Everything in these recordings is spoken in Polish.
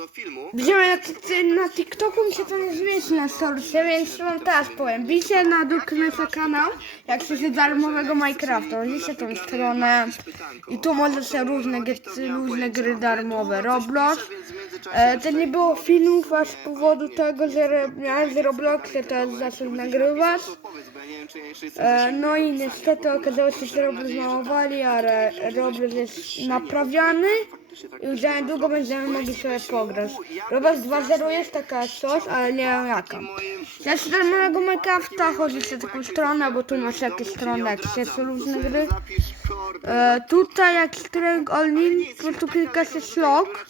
do filmu. Widziałem na TikToku mi się to nie zmieści na storcie, więc wam teraz powiem. Bijcie na Duknesa kanał, jak chcecie darmowego Minecrafta. Widzicie tą stronę i tu możecie różne, gry- różne gry darmowe. Roblox. E, to nie było filmów aż z powodu tego, że re- miałem z Robloxa teraz zaczął nagrywać. E, no i niestety okazało się, że Roblox ale Roblox jest naprawiany i już za niedługo będziemy mogli sobie pograć. Roblox 2.0 jest taka coś, ale nie wiem jaka. moim... Ja z darmowego Minecrafta chodzi się taką stronę, bo tu masz jakieś strony, jak się są różne gry. E, tutaj jak String All-In, po tu klika się slog.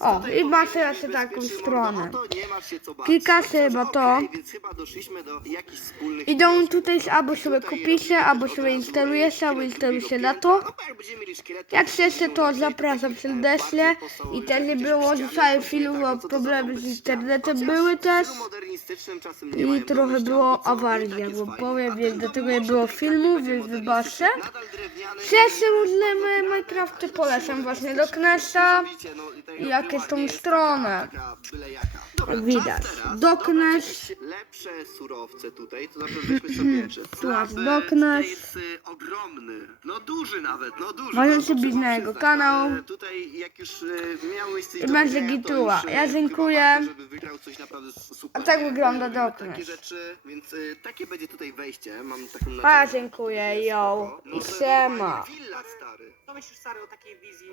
O, i powinieneś jeszcze taką stronę. masz się chyba to. Do. Idą tutaj albo sobie kupicie, albo sobie instalujecie, albo instalujecie na to. No Jak chcecie, to zapraszam serdecznie. I też nie było, rzucałem filmów, bo problemy z internetem były też. I trochę było awarii, jakby powiem, więc dlatego nie było filmów, więc drewniane Wszyscy różne Minecrafty polecam właśnie do Knesa. Jak jest tą stronę. Widać. Doknes. zobaczyć Lepsze surowce tutaj, to znaczy weźmy sobie Doknes. y, ogromny, no duży nawet, no duży. Możecie bić na jego kanał. Tutaj jak już y, miało miejsce I będzie gituła. y, Ja dziękuję. warto, żeby wygrał coś naprawdę super. A tak wygląda Lubimy Doknes. Takie rzeczy, więc y, takie będzie tutaj wejście, mam taką A, nadzieję. dziękuję, yo. No I to siema. normalnie Willa stary. Co myślisz, stary, o takiej wizji